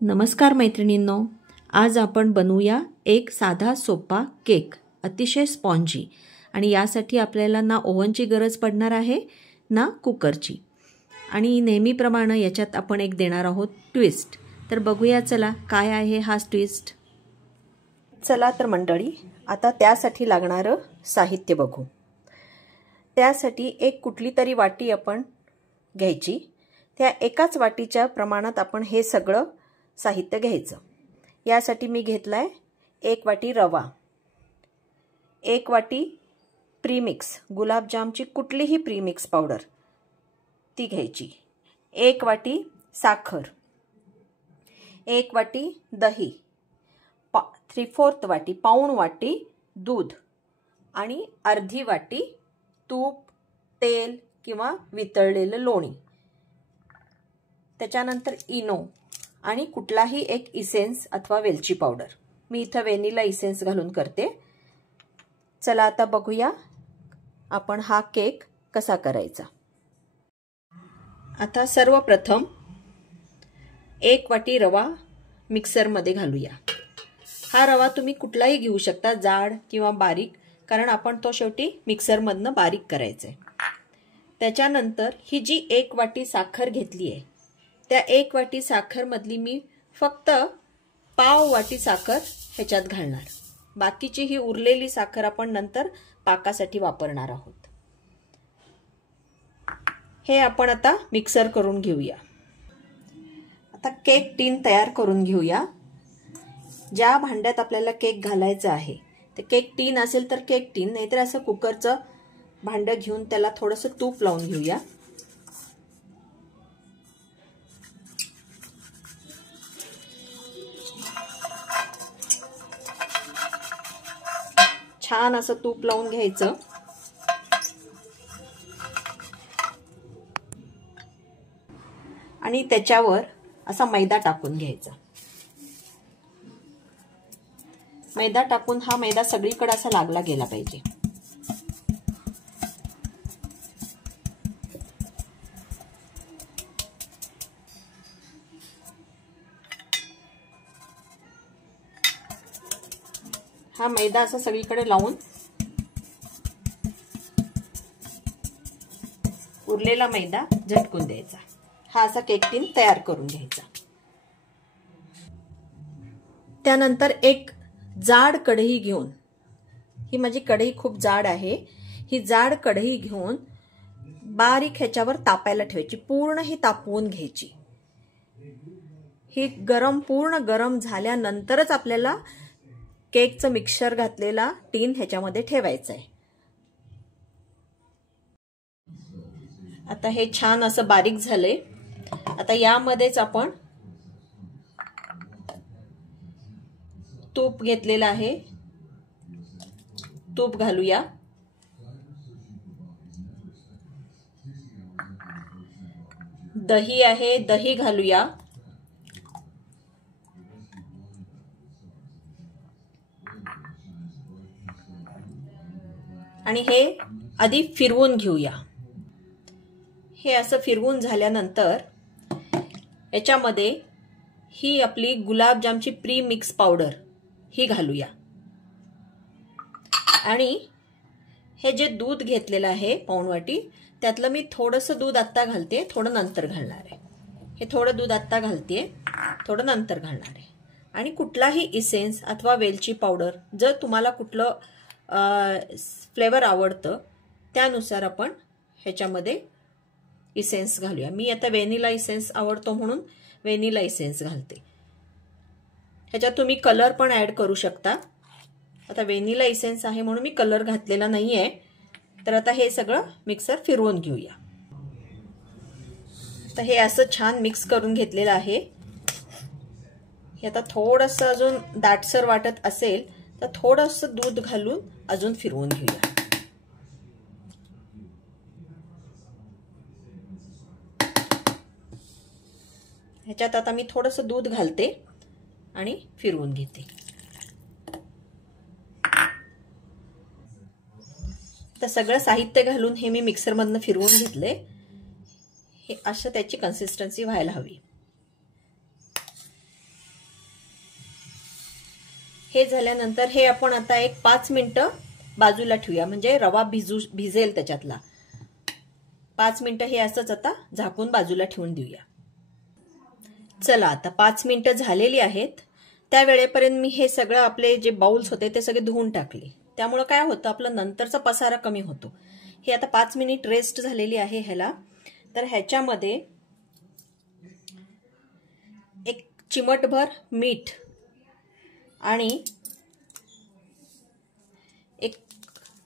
नमस्कार मैत्रिणींनो, आज आपण बनवूया एक साधा सोपा केक, अतिशय स्पॉन्जी. आणि यासाठी आपल्याला ना ओव्हनची गरज पडणार आहे ना कुकरची. आणि नेहमीप्रमाणे याच्यात आपण एक देणार आहोत ट्विस्ट. तर बघूया चला काय आहे हा ट्विस्ट. चला तर मंडळी, आता त्यासाठी लागणारं साहित्य बघू. त्यासाठी एक कुठली तरी वाटी आपण घ्यायची. त्या एकाच वाटीच्या प्रमाणात आपण हे सगळं साहित्य घ्यायचं. यासाठी मी घेतलाय 1 वाटी रवा, 1 वाटी प्रीमिक्स, गुलाबजामची कुठलीही प्रीमिक्स पावडर ती घ्यायची, 1 वाटी साखर, 1 वाटी दही, 3/4 वाटी, पाऊण वाटी दूध आणि अर्धी वाटी तूप, तेल किंवा वितळलेलं लोणी. त्याच्यानंतर इनो आणि कुठलाही एक इसेन्स अथवा वेलची पावडर. मी इथं व्हॅनिला इसेन्स घालून करते. चला आता बघूया आपण हा केक कसा करायचा. आता सर्वप्रथम 1 वाटी रवा मिक्सरमध्ये घालूया. हा रवा तुम्ही कुठलाही घेऊ शकता, जाड किंवा बारीक, कारण आपण तो शेवटी मिक्सरमधनं बारीक करायचा आहे. त्याच्यानंतर ही जी 1 वाटी साखर घेतली आहे, त्या 1 वाटी साखर मधली मी फक्त पाव वाटी साखर ह्याच्यात घालणार. बाकीची ही उरलेली साखर आपण नंतर पाकासाठी वापरणार आहोत. हे आपण आता मिक्सर करून घेऊया. आता केक टीन तयार करून घेऊया. ज्या भांड्यात आपल्याला केक घालायचा आहे ते केक टीन असेल तर केक टीन, नाहीतर असं कुकरचं भांडं घेऊन त्याला थोडंसं तूप लावून घेऊया. छान असं तूप लावून घ्यायचं. आणि त्याच्यावर असा मैदा टाकून घ्यायचा. मैदा टाकून हा मैदा सगळीकडे असा लागला गेला पाहिजे. हा मैदा असा सगळीकडे लावून उरलेला मैदा झटकून द्यायचा. हा असा केक टीन तयार करून घ्यायचा. त्यानंतर एक जाड कढई घेऊन, ही माझी कढई खूप जाड आहे, ही जाड कढई घेऊन बारीक ह्याच्यावर तापायला ठेवायची. पूर्ण ही तापवून घ्यायची. ही पूर्ण गरम झाल्यानंतरच आपल्याला केकचं मिक्सर घातलेला टीन ह्याच्यामध्ये ठेवायचं आहे. आता हे छान असं बारीक झालंय. आता यामध्येच आपण तूप घेतलेलं आहे, तूप घालूया. दही आहे, दही घालूया. आणि हे आधी फिरवून घेऊया. हे असं फिरवून झाल्यानंतर याच्यामध्ये ही आपली गुलाबजामची प्री मिक्स पावडर ही घालूया. आणि हे जे दूध घेतलेलं आहे पाऊण वाटी, त्यातलं मी थोडंसं दूध आत्ता घालते, थोडं नंतर घालणार आहे. हे थोडं दूध आत्ता घालते, थोडं नंतर घालणार आहे. आणि कुठलाही इसेन्स अथवा वेलची पावडर, जर तुम्हाला कुठलं फ्लेवर आवडतं त्यानुसार आपण ह्याच्यामध्ये इसेन्स घालूया. मी आता व्हॅनिला इसेन्स आवडतो म्हणून व्हॅनिला इसेन्स घालते. ह्याच्यात तुम्ही कलर पण ऍड करू शकता. आता व्हॅनिला इसेन्स आहे म्हणून मी कलर घातलेला नाहीये. तर आता हे सगळं मिक्सर फिरवून घेऊया. तर हे असं छान मिक्स करून घेतलेलं आहे. हे आता थोडंसं अजून दाटसर वाटत असेल तर थोडंसं दूध घालून अजून फिरवून घेऊया. ह्याच्यात आता मी थोडंसं दूध घालते आणि फिरवून घेते. तर सगळं साहित्य घालून हे मी मिक्सरमधनं फिरवून घेतले. हे असं त्याची कन्सिस्टन्सी व्हायला हवी. हे झाल्यानंतर हे आपण आता एक 5 मिनिटं बाजूला ठेवूया, म्हणजे रवा भिजेल त्याच्यातला. 5 मिनिटं हे असंच आता झाकून बाजूला ठेवून देऊया. चला आता 5 मिनिटं झालेली आहेत. त्या वेळेपर्यंत मी हे सगळं आपले जे बाउल्स होते ते सगळे धुवून टाकले. त्यामुळे काय होतं, आपलं नंतरचा पसारा कमी होतो. हे आता 5 मिनिट रेस्ट झालेली आहे ह्याला. तर ह्याच्यामध्ये एक चिमटभर मीठ आणि एक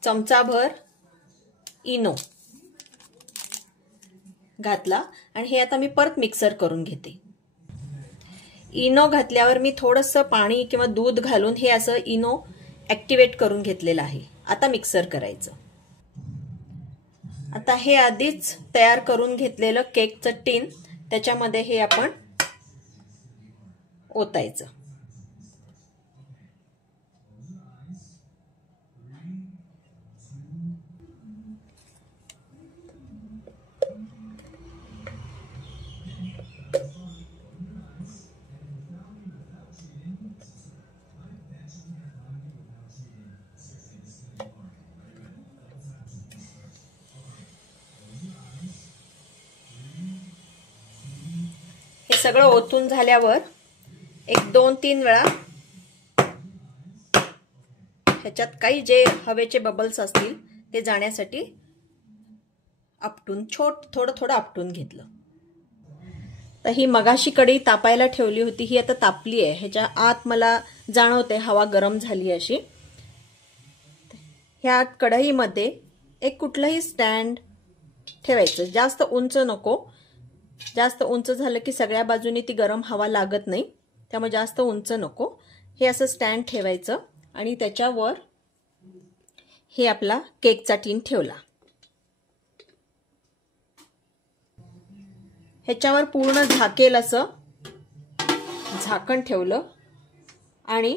चमचाभर इनो घातला आणि हे आता मी परत मिक्सर करून घेते. इनो घातल्यावर मी थोडंसं पाणी किंवा दूध घालून हे असं इनो ऍक्टिव्हेट करून घेतलेलं आहे. आता मिक्सर करायचं. आता हे आधीच तयार करून घेतलेलं केकचं टीन त्याच्यामध्ये हे आपण ओतायचं. हे सगळं ओतून झाल्यावर एक 2-3 वेळा ह्याच्यात काही जे हवेचे बबल्स असतील ते जाण्यासाठी आपटून थोडं आपटून घेतलं. तर ही मगाशी कढई तापायला ठेवली होती, ही आता तापली आहे. ह्याच्या आत मला जाणवते हवा गरम झाली अशी. ह्या कढईमध्ये एक कुठलंही स्टँड ठेवायचं, जास्त उंच नको. जास्त उंच झालं की सगळ्या बाजूनी ती गरम हवा लागत नाही, त्यामुळे जास्त उंच नको. हे असं स्टँड ठेवायचं आणि त्याच्यावर हे आपला केकचा टीन ठेवला. ह्याच्यावर पूर्ण झाकेल असं झाकण ठेवलं आणि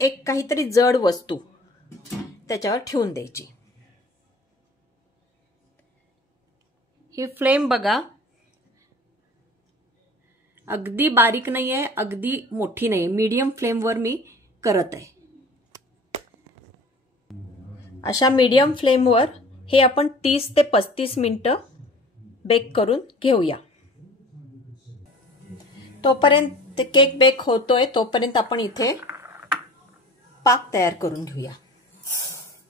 एक काहीतरी जड वस्तू त्याच्यावर ठेवून द्यायची. ही फ्लेम बघा, अगदी बारीक नाही आहे, अगदी मोठी नाही, मीडियम फ्लेमवर मी करत आहे. अशा मीडियम फ्लेमवर हे आपण 30 ते 35 मिनिटं बेक करून घेऊया. तोपर्यंत केक बेक होतोय, तोपर्यंत आपण इथे पाक तयार करून घेऊया.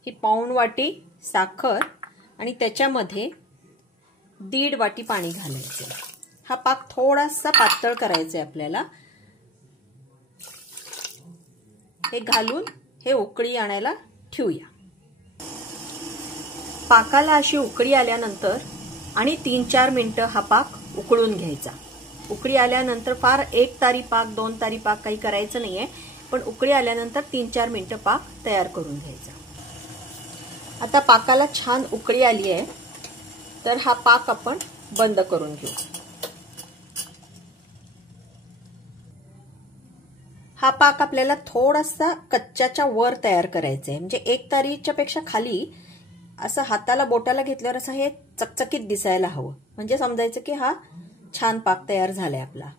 ही पाऊण वाटी साखर आणि त्याच्यामध्ये 1.5 वाटी पाणी घालायचं. हा पाक थोडासा पातळ करायचा आहे आपल्याला. हे घालून हे उकळी आणायला ठेवूया. पाकाला अशी उकळी आल्यानंतर आणि 3-4 मिनिटं हा पाक उकळून घ्यायचा. उकळी आल्यानंतर फार 1 तारी पाक 2 तारी पाक काही करायचं नाहीये, पण उकळी आल्यानंतर 3-4 मिनिटं पाक तयार करून घ्यायचा. आता पाकाला छान उकळी आली आहे, तर हा पाक आपण बंद करून घेऊ. हा पाक आपल्याला थोडासा कच्च्याच्या वर तयार करायचा आहे, म्हणजे 1 तारीच्या पेक्षा खाली असं हाताला बोटाला घेतल्यावर असं हे चकचकीत दिसायला हवं, म्हणजे समजायचं की हा छान पाक तयार झालाय आपला.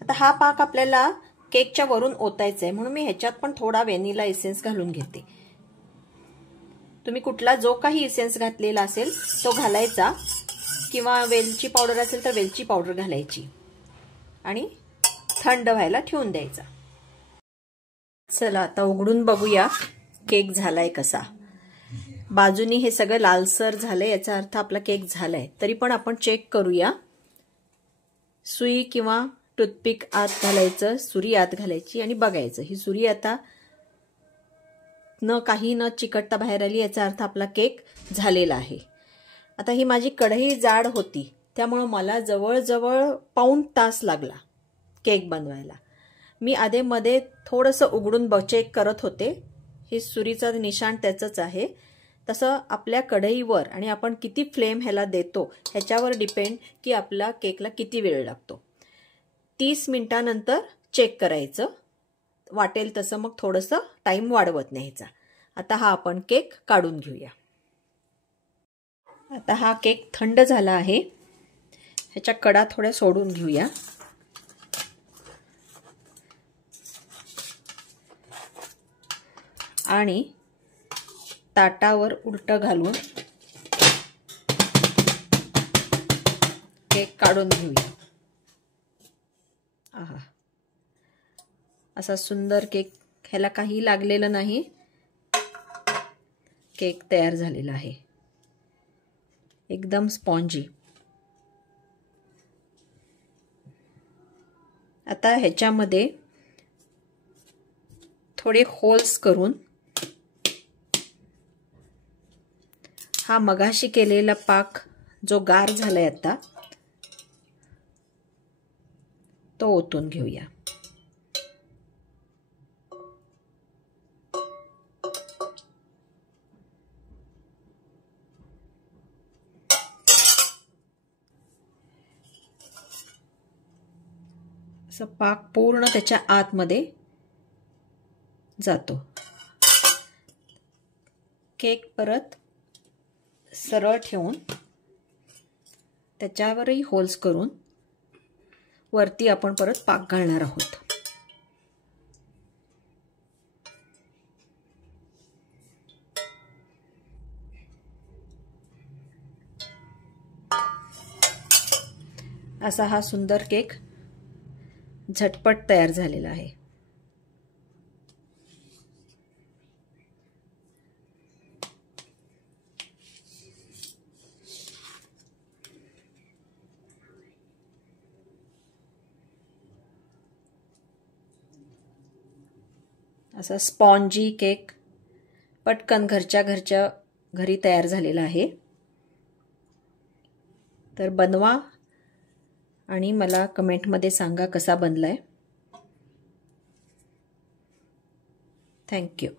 आता हा पाक आपल्याला केकच्या वरून ओतायचा आहे, म्हणून मी ह्याच्यात पण थोडा व्हॅनिला एसेन्स घालून घेते. तुम्ही कुठला जो काही एसेन्स घातलेला असेल तो घालायचा, किंवा वेलची पावडर असेल तर वेलची पावडर घालायची आणि थंड व्हायला ठेवून द्यायचा. चला आता उघडून बघूया केक झालाय कसा. बाजूनी हे सगळं लालसर झालंय, याचा अर्थ आपला केक झालाय. तरी पण आपण चेक करूया. सुई किंवा टूथपिक आत घालायचं, सुरी आत घालायची आणि बघायचं. ही सुरी आता काही न चिकटता बाहेर आली, याचा अर्थ आपला केक झालेला आहे. आता ही माझी कढई जाड होती, त्यामुळे मला जवळजवळ पाऊण तास लागला केक बनवायला. मी आधेमध्ये थोडंसं उघडून चेक करत होते. ही सुरीचा निशाण त्याचंच आहे. तसं आपल्या कढईवर आणि आपण किती फ्लेम ह्याला देतो ह्याच्यावर डिपेंड की आपला केकला किती वेळ लागतो. 30 मिनिटांनंतर चेक करायचं. वाटेल तसं मग थोडंसं टाइम वाढवत न्यायचा. आता हा आपण केक काढून घेऊया. आता हा केक थंड झाला आहे. ह्याच्या कडा थोड्या सोडून घेऊया. आणि ताटावर उलटं घालून केक काढून घेऊया. आहा, असा सुंदर केक, ह्याला काही लागलेलं नाही, केक तयार झालेला आहे, एकदम स्पॉन्जी. आता ह्याच्यामध्ये थोडे होल्स करून हा मगाशी केलेला पाक जो गार झालाय आता तो ओतून घेऊया. असं पाक पूर्ण त्याच्या आतमध्ये जातो. केक परत सरळ ठेवून त्याच्यावरही होल्स करून वरती आपण परत पाक घालणार आहोत. असा हा सुंदर केक झटपट तयार झालेला आहे. असा स्पॉन्जी केक पटकन घरच्या घरी तयार झालेला आहे. तर बनवा आणि मला कमेंटमध्ये सांगा कसा बनलाय. थँक्यू.